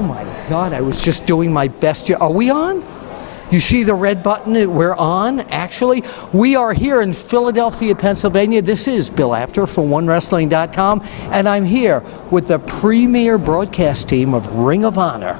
Oh my God, I was just doing my best. Are we on? You see the red button? We're on, actually. We are here in Philadelphia, Pennsylvania. This is Bill Apter for OneWrestling.com, and I'm here with the premier broadcast team of Ring of Honor.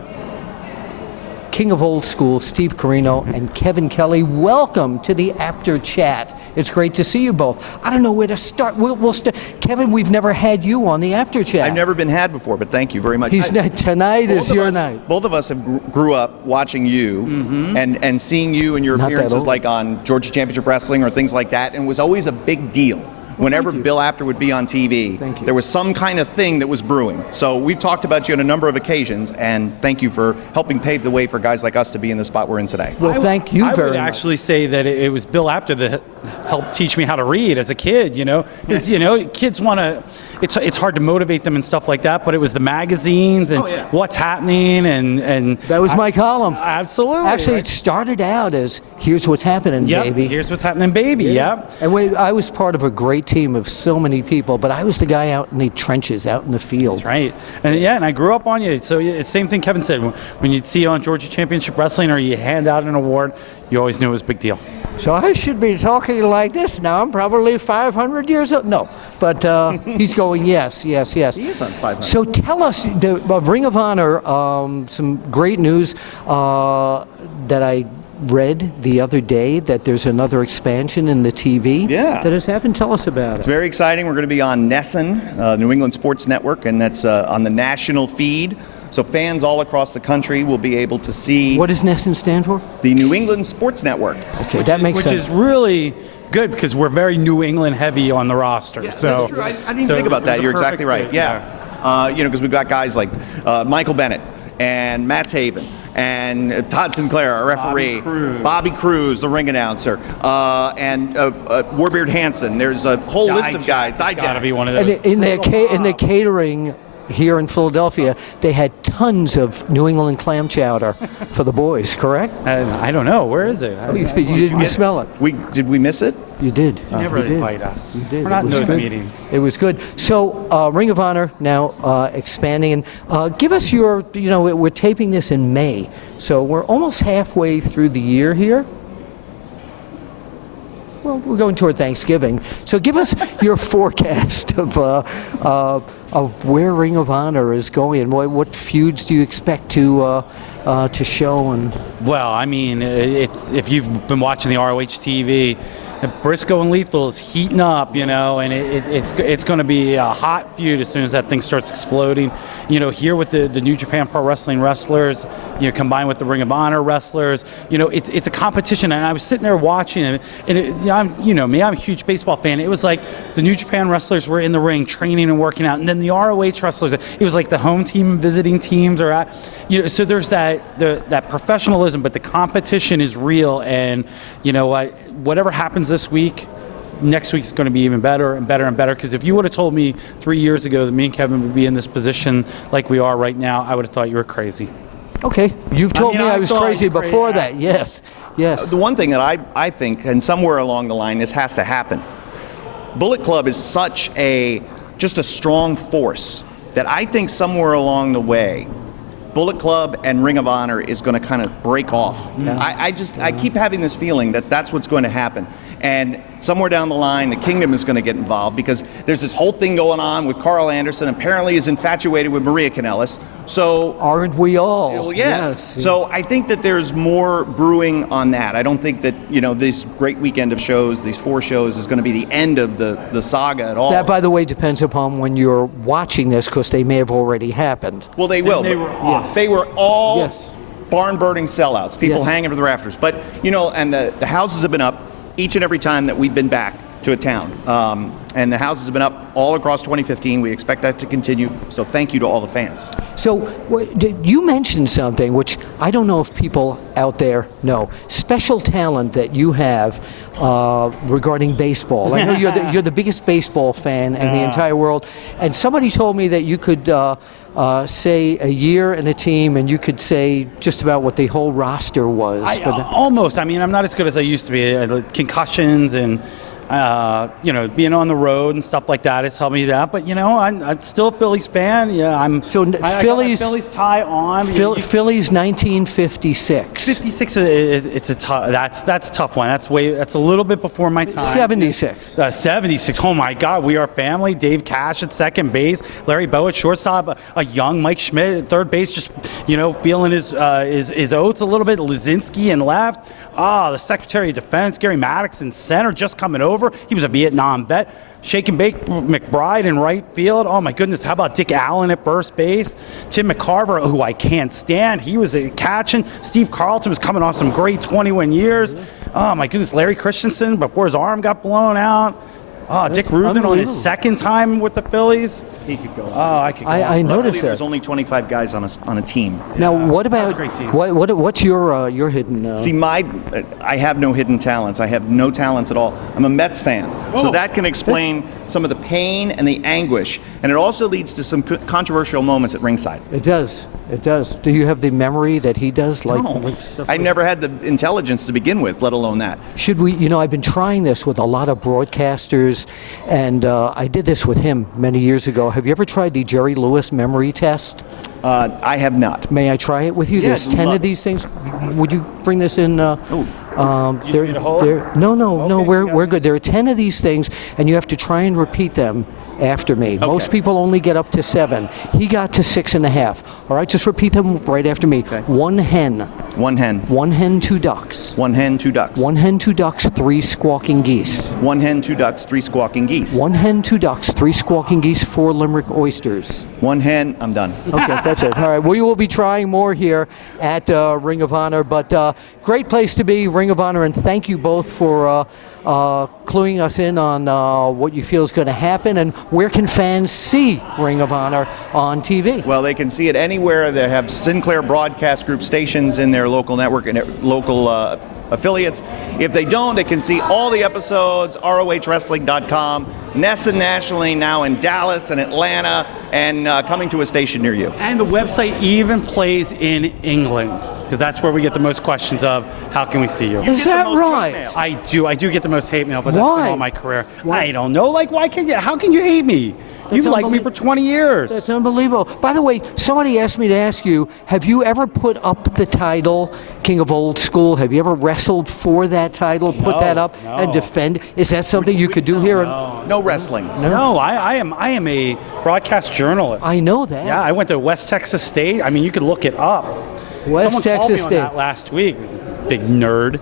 King of Old School, Steve Corino and Kevin Kelly. Welcome to the Apter Chat. It's great to see you both. I don't know where to start. We'll start. Kevin, we've never had you on the Apter Chat. I've never been had before, but thank you very much. Tonight is your night. Both of us have grew up watching you and seeing you and your appearances like on Georgia Championship Wrestling or things like that, and it was always a big deal. Whenever Bill Apter would be on TV, there was some kind of thing that was brewing. So we've talked about you on a number of occasions, and thank you for helping pave the way for guys like us to be in the spot we're in today. Well, thank you very much. I would actually say that it was Bill Apter that helped teach me how to read as a kid, Because, kids want to, it's hard to motivate them and stuff like that, but it was the magazines and what's happening and that was my column. Absolutely. Actually, it started out as, here's what's happening, baby. Here's what's happening, baby, And I was part of a great team of so many people, but I was the guy out in the trenches, out in the field. That's right. And I grew up on you. So it's the same thing Kevin said. When you'd see you on Georgia Championship Wrestling or you hand out an award, you always knew it was a big deal. So I should be talking like this now. I'm probably 500 years old. No, but he's going, yes. He is on 500. So tell us, Ring of Honor, some great news that I read the other day, that there's another expansion in the TV that has happened. Tell us about it. It's very exciting. We're going to be on NESN, New England Sports Network, and that's on the national feed. So fans all across the country will be able to see. What does NESN stand for? The New England Sports Network. Okay, that makes sense. Which is really good because we're very New England heavy on the roster. Yeah, so that's true. I didn't even think about that. You're exactly right. Fit, because we've got guys like Michael Bennett and Matt Taven and Todd Sinclair, our referee, Bobby Cruz, the ring announcer, and Warbeard Hansen. There's a whole list of guys. Got to be one of those. And in the catering here in Philadelphia, they had tons of New England clam chowder for the boys, correct? I don't know. Where is it? You didn't smell it. Did we miss it? You did. You never invite us. You did. We're not in those meetings. It was good. So, Ring of Honor now expanding. And give us your, we're taping this in May, so we're almost halfway through the year here. Well, we're going toward Thanksgiving. So give us your forecast of where Ring of Honor is going, and what feuds do you expect to show? And well, I mean, if you've been watching the ROH TV, Briscoe and Lethal is heating up, and it's going to be a hot feud as soon as that thing starts exploding. Here with the New Japan Pro Wrestling wrestlers, combined with the Ring of Honor wrestlers, it's a competition. And I was sitting there watching it, and I'm a huge baseball fan. It was like the New Japan wrestlers were in the ring training and working out, and then the ROH wrestlers, it was like the home team visiting teams are at, so there's that professionalism, but the competition is real. And whatever happens this week, next week's going to be even better and better and better. Because if you would have told me 3 years ago that me and Kevin would be in this position like we are right now, I would have thought you were crazy. Okay, you've told me I was crazy before that. Yes. The one thing that I think, and somewhere along the line, this has to happen. Bullet Club is such just a strong force that I think somewhere along the way, Bullet Club and Ring of Honor is going to kind of break off. Yeah. I keep having this feeling that that's what's going to happen. And somewhere down the line, the Kingdom is going to get involved because there's this whole thing going on with Carl Anderson. Apparently is infatuated with Maria Kanellis. So aren't we all? Well, yes. So I think that there's more brewing on that. I don't think that, this great weekend of shows, these 4 shows, is going to be the end of the saga at all. That, by the way, depends upon when you're watching this, because they may have already happened. Well, they will. They were all barn-burning sellouts, people hanging from the rafters. But, and the houses have been up each and every time that we've been back to a town. And the houses have been up all across 2015. We expect that to continue. So thank you to all the fans. So you mentioned something which I don't know if people out there know. Special talent that you have regarding baseball. I know you're the biggest baseball fan in the entire world. And somebody told me that you could say a year in a team, and you could say just about what the whole roster was. Almost. I mean, I'm not as good as I used to be. Concussions and Being on the road and stuff like that has helped me that. But I'm still a Phillies fan. Yeah, I got my Phillies tie on. Phillies 1956. 56. It's a tough. That's a tough one. That's a little bit before my time. 76. 76. Oh my God, we are family. Dave Cash at second base, Larry Bow at shortstop, a young Mike Schmidt at third base, just feeling his oats a little bit. Lazinski in left. The Secretary of Defense, Gary Maddox in center, just coming over. He was a Vietnam vet. Shake and Bake McBride in right field. Oh my goodness, how about Dick Allen at first base? Tim McCarver, who I can't stand, he was catching. Steve Carlton was coming off some great 21 years. Oh my goodness, Larry Christensen before his arm got blown out. Dick Rubin on his second time with the Phillies. He could go. I could go. I noticed that. There's only 25 guys on a team. Now, what about a great team. what's your hidden? See, I have no hidden talents. I have no talents at all. I'm a Mets fan, so that can explain some of the pain and the anguish, and it also leads to some controversial moments at ringside. It does. Do you have the memory that he does? No, I never had the intelligence to begin with, let alone that. Should we? I've been trying this with a lot of broadcasters, and I did this with him many years ago. Have you ever tried the Jerry Lewis memory test? I have not. May I try it with you? Yeah, There's 10 of these things. Would you bring this in? Do you need me to hold? No, we're good. There are 10 of these things, and you have to try and repeat them after me. Okay. Most people only get up to 7. He got to 6.5. All right, just repeat them right after me. Okay. One hen. One hen. One hen, 2 ducks. One hen, 2 ducks. One hen, 2 ducks, 3 squawking geese. One hen, 2 ducks, 3 squawking geese. One hen, 2 ducks, 3 squawking geese, 4 Limerick oysters. One hen, I'm done. Okay, that's it. All right, we will be trying more here at Ring of Honor, but great place to be, Ring of Honor, and thank you both for cluing us in on what you feel is going to happen, and where can fans see Ring of Honor on TV? Well, they can see it anywhere. They have Sinclair Broadcast Group stations in their local network and local affiliates. If they don't, they can see all the episodes, ROHWrestling.com, Nessa nationally, now in Dallas and Atlanta, and coming to a station near you. And the website even plays in England, because that's where we get the most questions of, how can we see you? Is that right? I do get the most hate mail, but that's Why? been all my career. Why? I don't know. How can you hate me? You've liked me for 20 years. That's unbelievable. By the way, somebody asked me to ask you, have you ever put up the title King of Old School? Have you ever wrestled for that title, put that up and defend? Is that something you could do here? No wrestling. No, I am a broadcast journalist. I know that. Yeah, I went to West Texas State. I mean, you could look it up. West Someone Texas called me State. on that last week. Big nerd.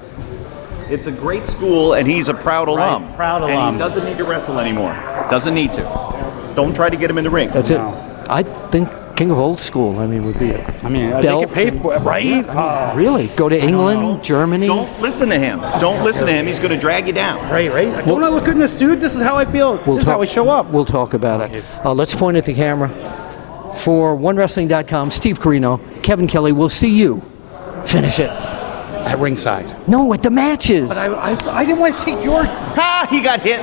It's a great school, and he's a proud alum. Right, proud and alum. he doesn't need to wrestle anymore. Doesn't need to. Don't try to get him in the ring. That's No. it. I think King of Old School, would be it. They can pay for it, right? Really? Go to England, Germany? Don't listen to him. Don't listen to him. He's going to drag you down. Right. Don't I look good in this suit? This is how I feel. This is how I show up. We'll talk about it. Let's point at the camera. For OneWrestling.com, Steve Corino, Kevin Kelly, we'll see you finish it. At ringside. No, at the matches. But I didn't want to take your... Ha! He got hit.